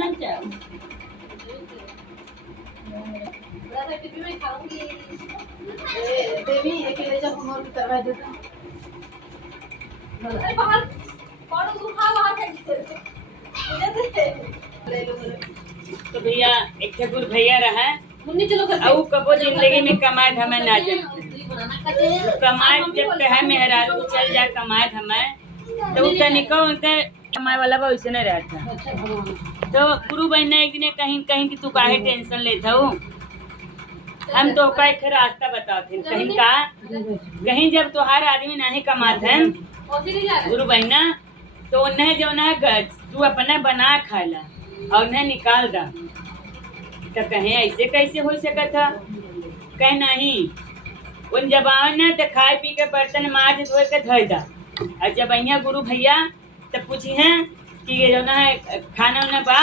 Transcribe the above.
ना जाओ। टिफिन में खाऊंगी। बेबी अकेले जब हम और भी करवा देता। अरे बाहर कौन उठा बाहर फेंक ले लो। तो भैया एक ठकुर भैया रहा मुन्नी चलो घर और कबो जिंदगी में कमाए हमें ना जानते कमाए जब कहे मेहरारू चल जा कमाए हमें तो उनका निको उनके कमाए वाला वैसे नहीं रहता। तो गुरु बहन एक दिन कहीं कहीं कि तू काहे टेंशन लेता हो हम तो का एक रास्ता बताते कहीं का कहीं जब तुहार आदमी नहीं कमाते हैं गुरु बहना तो उन्हें जो ना तू अपना बना खा ला और उन्हें निकाल दा तो कहे ऐसे कैसे हो सका था कह नहीं उन जब आवे ना तो खाए पी के बर्तन माज धोए के धोए दा और जब अहिया गुरु भैया तो पूछी है कि जो ना खाना उना बा